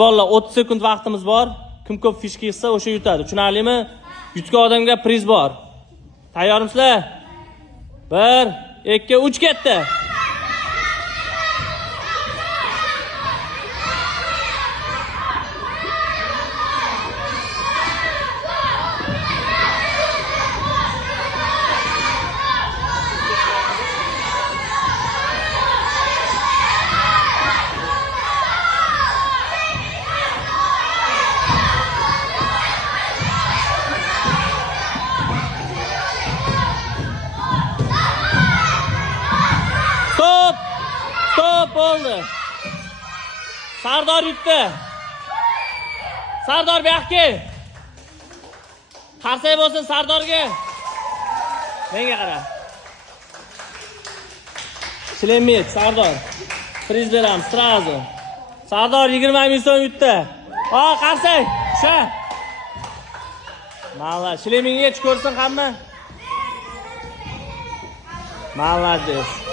Bolalar 30 sekund vaqtimiz bor. Kim ko'p fishka yig'sa o'sha yutadi. Tushunarlimi? Yutgan odamga priz bor. Tayyormisizlar? 1, 2, 3 ketdi. Stop oldu. Sardor yutdi. Sardor bu yoqqa. Qarsak bo'lsin Sardorga. Menga qara. Shlemmet Sardor. Priz beramiz sразу. Sardor 20 ming so'm yutdi. Qarsak. Sha. Malla, Shlemminga ko'rsin hamma. Молодец.